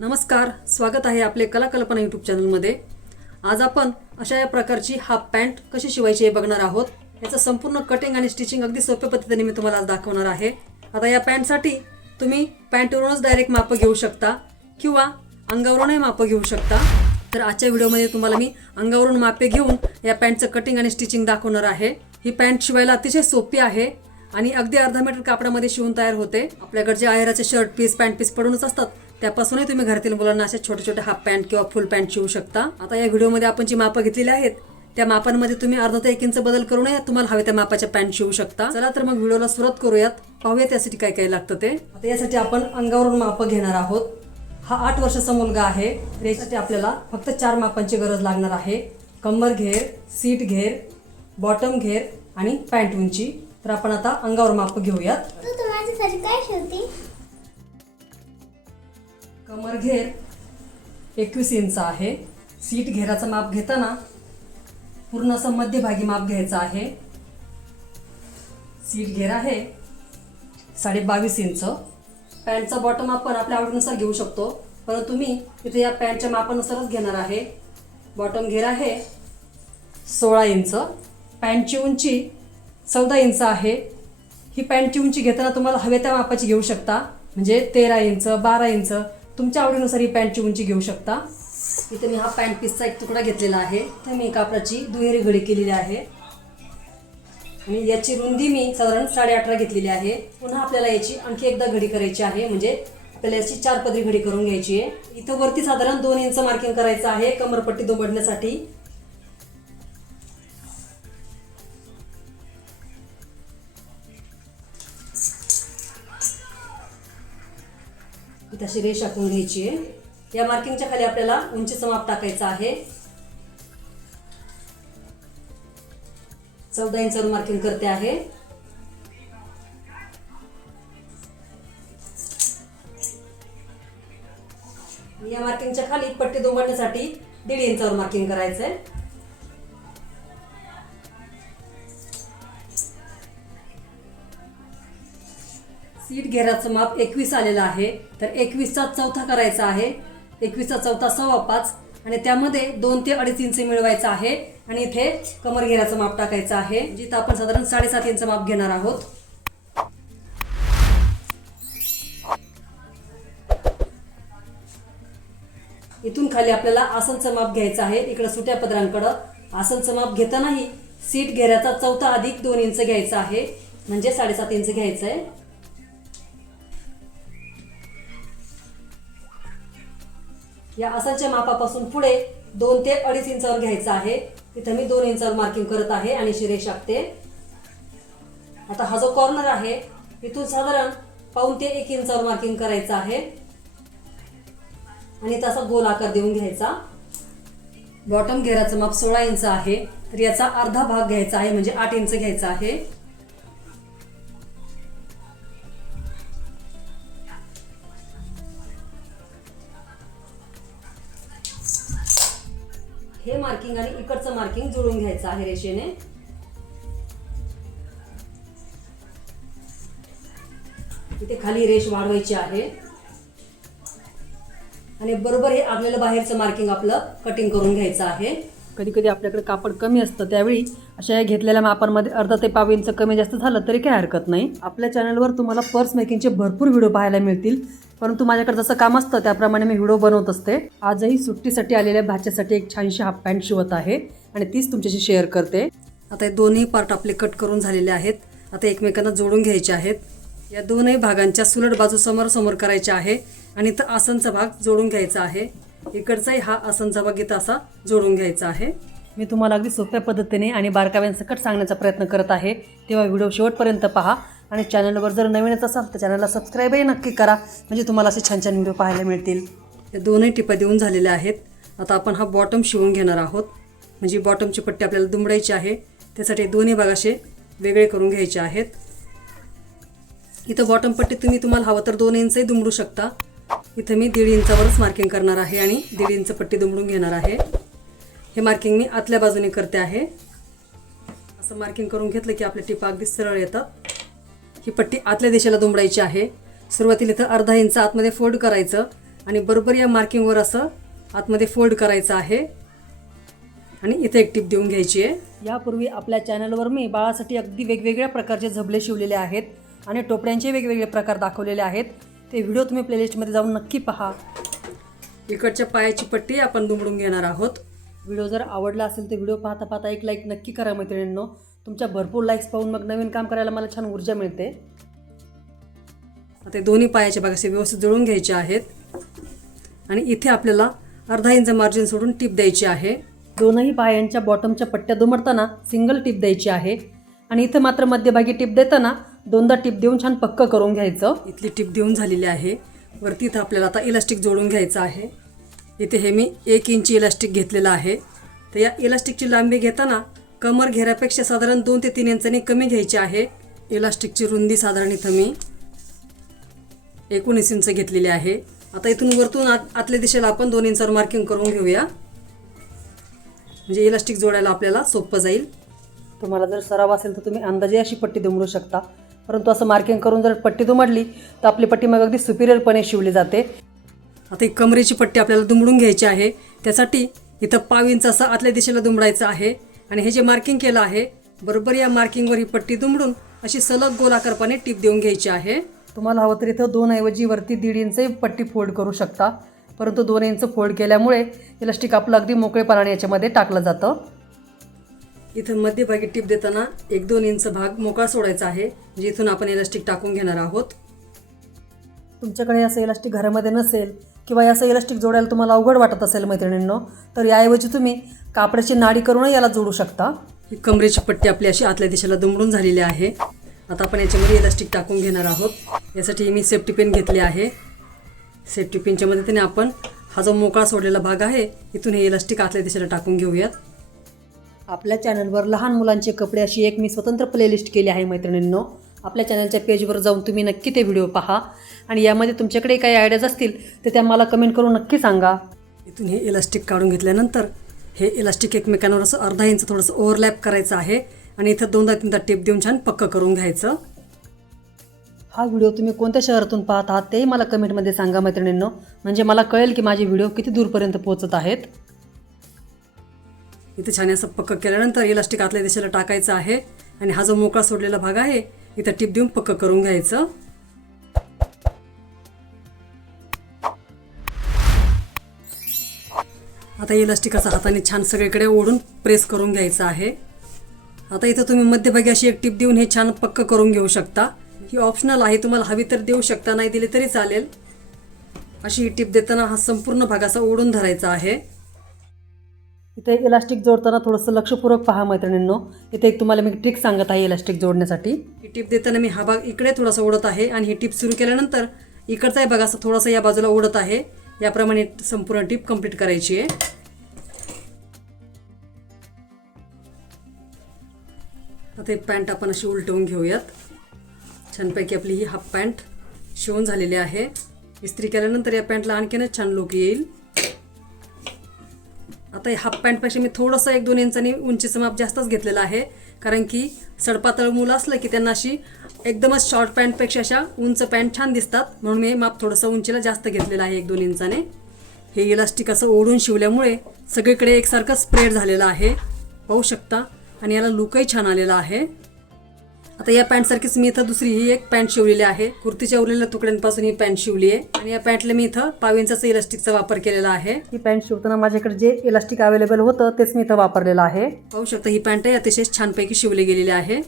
नमस्कार स्वागत आहे आपले कला कल्पना यूट्यूब चॅनलमध्ये. आज आपण अशा या प्रकारची हाफ पॅन्ट कशी शिवायची हे बघणार आहोत. याचं संपूर्ण कटिंग आणि स्टिचिंग अगदी सोप्या पद्धतीने मी तुम्हाला आज दाखवणार आहे. आता या पॅन्टसाठी तुम्ही पॅन्टवरूनच डायरेक्ट मापं घेऊ शकता किंवा अंगावरूनही मापं घेऊ शकता. तर आजच्या व्हिडिओमध्ये तुम्हाला मी अंगावरून मापे घेऊन या पॅन्टचं कटिंग आणि स्टिचिंग दाखवणार आहे. ही पॅन्ट शिवायला अतिशय सोपी आहे आणि अगदी अर्धा मीटर कापडामध्ये शिवून तयार होते. आपल्याकडे जे आहेराचे शर्ट पीस पॅन्ट पीस पडूनच असतात त्यापासूनही तुम्ही घरातील मुलांना असे छोटे छोटे हाफ पॅन्ट किंवा फुल पॅन्ट शिवू शकता. आता या व्हिडिओमध्ये आपण जी मापं घेतलेली आहेत त्या मापांमध्ये तुम्ही अर्धा ते एक इंच बदल करूनही तुम्हाला हवे त्या मापाच्या पॅन्ट शिवू शकता. चला तर मग व्हिडिओला सुरुवात करूयात. पाहूया त्यासाठी काय काय लागतं ते. आता यासाठी आपण अंगावरून मापं घेणार आहोत. हा आठ वर्षाचा मुलगा आहे यासाठी आपल्याला फक्त चार मापांची गरज लागणार आहे. कंबर घेर सीट घेर बॉटम घेर आणि पॅन्ट उंची. तर आपण आता अंगावर माप घेऊयात. तू काय कमर घेर. एकवीस इंच आहे. सीट घेराचं माप घेताना पूर्ण असं मध्यभागी माप घ्यायचं आहे. सीट घेर आहे. साडे बावीस इंच. पॅन्टचा बॉटम आपण आपल्या आवडीनुसार घेऊ शकतो. परंतु मी इथे या पॅन्टच्या मापानुसारच घेणार आहे. बॉटम घेर आहे. सोळा इंच. पॅन्टची उंची चौदा इंच आहे. ही पॅन्टची उंची घेताना तुम्हाला हवे त्या मापाची घेऊ शकता. म्हणजे तेरा इंच बारा इंच तुमच्या आवडीनुसार ही पॅन्टची उंची घेऊ शकता. इथे मी हा पॅन्ट पीसचा एक तुकडा घेतलेला आहे. तर मी कापडाची दुहेरी घडी केलेली आहे. आणि याची रुंदी मी साधारण साडे अठरा घेतलेली आहे. पुन्हा आपल्याला याची आणखी एकदा घडी करायची आहे म्हणजे आपल्याला याची चार पदरी घडी करून घ्यायची आहे. इथं वरती साधारण दोन इंच मार्किंग करायचं आहे. कमरपट्टी दुमडण्यासाठी इथं अशी रेष आखून घ्यायची आहे या मार्किंगच्या खाली आपल्याला उंचीचा माप टाकायचं आहे. चौदा इंचावर मार्किंग करते आहे. या मार्किंगच्या खाली पट्टी दुमडण्यासाठी दीड इंचावर मार्किंग करायचं आहे सीट घेराचं माप एकवीस आलेलं आहे. तर एकवीसचा चौथा करायचा आहे. एकवीसचा चौथा सव्वा पाच आणि त्यामध्ये दोन ते अडीच इंच मिळवायचं आहे. आणि इथे कमर घेराचं माप टाकायचं आहे. जिथं आपण साधारण साडेसात इंच माप घेणार आहोत. इथून खाली आपल्याला आसनचं माप घ्यायचं आहे. इकडं सुट्या पदरांकडं आसनचं माप घेतानाही सीट घेऱ्याचा चौथा अधिक दोन इंच घ्यायचा आहे. म्हणजे साडेसात इंच घ्यायचं आहे या असाच्या मापापासून पुढे दोन ते अडीच इंचावर घ्यायचं आहे. इथं मी दोन इंचावर मार्किंग करत आहे आणि शिरेश टाकते आता हा जो कॉर्नर आहे इथून साधारण पाऊन ते एक इंचावर मार्किंग करायचं आहे. आणि तसा गोल आकार देऊन घ्यायचा. बॉटम घेराचं माप सोळा इंच आहे. तर याचा अर्धा भाग घ्यायचा आहे म्हणजे आठ इंच घ्यायचा आहे. हे मार्किंग आणि इकडचं मार्किंग जुळून घ्यायचं आहे रेषेने. इथे खाली रेष वाढवायची आहे. आणि बरोबर हे आपल्याला बाहेरचं मार्किंग आपलं कटिंग करून घ्यायचं आहे. कधी कधी आपल्याकडे कापड कमी असतं त्यावेळी अशा या घेतलेल्या मापांमध्ये अर्धा ते पाव इंच कमी जास्त झालं तरी काही हरकत नाही. आपल्या चॅनलवर तुम्हाला पर्स मेकिंगचे भरपूर व्हिडिओ पाहायला मिळतील. परंतु माझ्याकडे जसं काम असतं त्याप्रमाणे मी व्हिडिओ बनवत असते. आजही सुट्टीसाठी आलेल्या भाच्यासाठी एक छानशी हाफ पॅन्ट शिवत आहे आणि तीच तुमच्याशी शेअर करते. आता हे दोन्ही पार्ट आपले कट करून झालेले आहेत. आता एकमेकांना जोडून घ्यायचे आहेत. या दोनही भागांच्या सुलट बाजू समोर समोर करायच्या आहे आणि तर आसनचा भाग जोडून घ्यायचा आहे. इकडचाही हा आसनचा भाग असा जोडून घ्यायचा आहे. मी तुम्हाला अगदी सोप्या पद्धतीने आणि बारकाव्यांसकट सांगण्याचा प्रयत्न करत आहे. तेव्हा व्हिडिओ शेवटपर्यंत पहा आणि चॅनलवर जर नवीनच असाल तर चॅनलला सबस्क्राईबही नक्की करा. म्हणजे तुम्हाला असे छान छान व्हिडिओ पाहायला मिळतील. या दोनही टिपा देऊन झालेल्या आहेत. आता आपण हा बॉटम शिवून घेणार आहोत. म्हणजे बॉटमची पट्टी आपल्याला दुमडायची आहे. त्यासाठी दोन्ही भाग असे वेगळे करून घ्यायचे आहेत. इथं बॉटम पट्टी तुम्ही तुम्हाला हवं तर दोन इंचही दुमडू शकता. इथं मी दीड इंचावरच मार्किंग करणार आहे आणि दीड इंच पट्टी दुमडून घेणार आहे. हे मार्किंग मी आतल्या बाजूने करते आहे. असं मार्किंग करून घेतलं की आपले टिपा अगदी सरळ येतात ही पट्टी आतल्या दिशेला दुमडायची आहे. सुरुवातीला इथं अर्धा इंच आतमध्ये फोल्ड करायचं आणि बरोबर या मार्किंगवर असं आतमध्ये फोल्ड करायचं आहे. आणि इथे एक टिप देऊन घ्यायची आहे. यापूर्वी आपल्या चॅनलवर मी बाळासाठी अगदी वेगवेगळ्या प्रकारचे झबले शिवलेले आहेत आणि टोपड्यांचे वेगवेगळे प्रकार दाखवलेले आहेत. ते व्हिडिओ तुम्ही प्लेलिस्टमध्ये जाऊन नक्की पहा. इकडच्या पायाची पट्टी आपण दुमडून घेणार आहोत. व्हिडिओ जर आवडला असेल तर व्हिडिओ पाहता पाहता एक लाईक नक्की करा मैत्रिणींनो. तुमच्या भरपूर लाईक्स पाहून मग नवीन काम करायला मला छान ऊर्जा मिळते. आता दोन्ही पायाचे भाग असे व्यवस्थित जुळून घ्यायचे आहेत. आणि इथे आपल्याला अर्धा इंच मार्जिन सोडून टिप द्यायची आहे. दोनही पायांच्या बॉटमच्या पट्ट्या दुमडताना सिंगल टिप द्यायची आहे. आणि इथे मात्र मध्यभागी टिप देताना दोनदा टिप देऊन छान पक्क करून घ्यायचं. इथली टिप देऊन झालेली आहे. वरती इथं आपल्याला आता इलास्टिक जोडून घ्यायचं आहे. इथे हे मी एक इंची इलास्टिक घेतलेलं आहे. तर या इलास्टिकची लांबी घेताना कमर घेऱ्यापेक्षा साधारण दोन ते तीन इंचांनी कमी घ्यायची आहे. इलास्टिकची रुंदी साधारण इथं मी एकोणीस इंच घेतलेली आहे. आता इथून वरतून आत आतल्या दिशेला आपण दोन इंचावर मार्किंग करून घेऊया. म्हणजे इलास्टिक जोडायला आपल्याला सोपं जाईल. तुम्हाला जर सराव असेल तर तुम्ही अंदाजे अशी पट्टी दुमडू शकता. परंतु असं मार्किंग करून जर पट्टी दुमडली तर आपली पट्टी मग अगदी सुपिरियरपणे शिवली जाते. आता ही कमरेची पट्टी आपल्याला दुमडून घ्यायची आहे. त्यासाठी इथं पाव इंच असं आतल्या दिशेला दुमडायचं आहे. आणि हे जे मार्किंग केलं आहे बरोबर या मार्किंगवर ही पट्टी दुमडून अशी सलग गोलाकारपणे टीप देऊन घ्यायची आहे. तुम्हाला हवं तर इथं दोन ऐवजी वरती दीड इंच पट्टी फोल्ड करू शकता. परंतु दोन इंच फोल्ड केल्यामुळे इलास्टिक आपलं अगदी मोकळेपणाने याच्यामध्ये टाकलं जातं. इथं मध्यभागी टीप देताना एक दोन इंच भाग मोकळा सोडायचा आहे म्हणजे इथून आपण इलास्टिक टाकून घेणार आहोत. तुमच्याकडे असं इलास्टिक घरामध्ये नसेल किंवा असं इलास्टिक जोडायला तुम्हाला अवघड वाटत असेल मैत्रिणींनो तर याऐवजी तुम्ही कापडाची नाडी करूनही याला जोडू शकता. ही कमरेची पट्टी आपली अशी आतल्या दिशेला दुमडून झालेली आहे. आता आपण याच्यामध्ये इलास्टिक टाकून घेणार आहोत. यासाठी मी सेफ्टी पेन घेतली आहे. सेफ्टी पिनच्या मदतीने आपण हा जो मोकळा सोडलेला भाग आहे इथून हे इलास्टिक आतल्या दिशेला टाकून घेऊयात. आपल्या चॅनलवर लहान मुलांचे कपडे अशी एक मी स्वतंत्र प्लेलिस्ट केली आहे मैत्रिणींनो. आपल्या चॅनलच्या पेजवर जाऊन तुम्ही नक्की ते व्हिडिओ पहा. आणि यामध्ये तुमच्याकडे काही आयडियाज असतील तर त्या मला कमेंट करून नक्की सांगा. इथून हे इलास्टिक काढून घेतल्यानंतर हे इलास्टिक एकमेकांवर असं अर्धा इंच थोडंसं ओव्हरलॅप करायचं आहे. आणि इथं दोनदा तीनदा टेप देऊन छान पक्क करून घ्यायचं. हा व्हिडिओ तुम्ही कोणत्या शहरातून पाहत आहात तेही मला कमेंटमध्ये सांगा मैत्रिणींनो. म्हणजे मला कळेल की माझे व्हिडिओ किती दूरपर्यंत पोहोचत आहेत. इथे छान असं पक्क केल्यानंतर इलास्टिक आतल्या दिशेला टाकायचं आहे. आणि हा जो मोकळा सोडलेला भाग आहे इथं टिप देऊन पक्क करून घ्यायचं. आता इलास्टिक हाताने छान सगळीकडे ओढून प्रेस करून घ्यायचं आहे. आता इथं तुम्ही मध्यभागी अशी एक टिप देऊन हे छान पक्क करून घेऊ शकता. ही ऑप्शनल आहे तुम्हाला हवी तर देऊ शकता नाही दिली तरी चालेल. अशी ही टिप देताना हा संपूर्ण भाग असा ओढून धरायचा आहे. इथे इलास्टिक जोडताना थोडंसं लक्षपूर्वक पहा मैत्रिणींनो. इथे एक तुम्हाला मी ट्रिक सांगत आहे इलास्टिक जोडण्यासाठी. ही टिप देताना मी हा भाग इकडे थोडासा ओढत आहे आणि ही टिप सुरू केल्यानंतर इकडचाही भाग असा थोडासा या बाजूला ओढत आहे. याप्रमाणे संपूर्ण टिप कंप्लीट करायची आहे. आता ही पॅन्ट आपण अशी उलटवून घेऊयात. छानपैकी आपली ही हाफ पॅन्ट शिवून झालेली आहे. इस्त्री केल्यानंतर या पॅन्टला आणखीनच छान लुक येईल. आता हाफ पॅन्टपेक्षा मी थोडंसं एक दोन इंचानी उंचीचं माप जास्तच घेतलेलं आहे. कारण की सडपातळ मुलं असलं की त्यांना अशी एकदमच शॉर्ट पॅन्टपेक्षा अशा उंच पॅन्ट छान दिसतात. म्हणून मी माप थोडंसं उंचीला जास्त घेतलेलं आहे एक दोन इंचाने. हे इलास्टिक असं ओढून शिवल्यामुळे सगळीकडे एकसारखं स्प्रेड झालेलं आहे. पाहू शकता. आणि याला लुकही छान आलेला आहे. आता या पॅन्टसारखीच मी इथं दुसरी ही एक पॅन्ट शिवलेली आहे. कुर्तीच्या उरलेल्या तुकड्यांपासून ही पॅन्ट शिवली आहे. आणि या पॅन्टला मी इथं पाव इंचाचा इलास्टिकचा वापर केलेला आहे. ही पॅन्ट शिवताना माझ्याकडे जे इलास्टिक अवेलेबल होतं तेच मी इथं वापरलेलं आहे. पाहू शकता ही पॅन्ट अतिशय छानपैकी शिवली गेलेली आहे.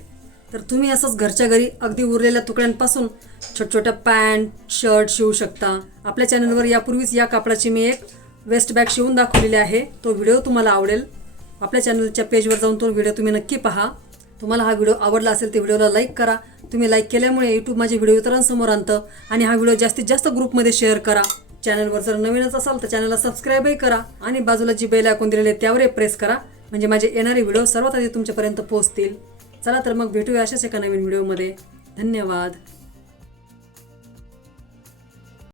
तर तुम्ही असंच घरच्या घरी अगदी उरलेल्या तुकड्यांपासून छोट्या छोट्या पॅन्ट शर्ट शिवू शकता. आपल्या चॅनलवर यापूर्वीच या कापडाची मी एक वेस्ट बॅग शिवून दाखवलेली आहे. तो व्हिडिओ तुम्हाला आवडेल. आपल्या चॅनलच्या पेजवर जाऊन तो व्हिडिओ तुम्ही नक्की पहा. तुम्हाला हा व्हिडिओ आवडला असेल तर व्हिडिओला लाईक करा. तुम्ही लाईक केल्यामुळे यूट्यूब माझे व्हिडिओ इतरांसमोर आणतं आणि हा व्हिडिओ जास्तीत जास्त ग्रुपमध्ये शेअर करा. चॅनलवर जर नवीनच असाल तर चॅनलला सबस्क्राईबही करा आणि बाजूला जी बेल ऐकून दिलेली आहे त्यावरही प्रेस करा. म्हणजे माझे येणारे व्हिडिओ सर्वात आधी तुमच्यापर्यंत पोहोचतील. चला तर मग भेटूया अशाच एका नवीन व्हिडिओमध्ये. धन्यवाद.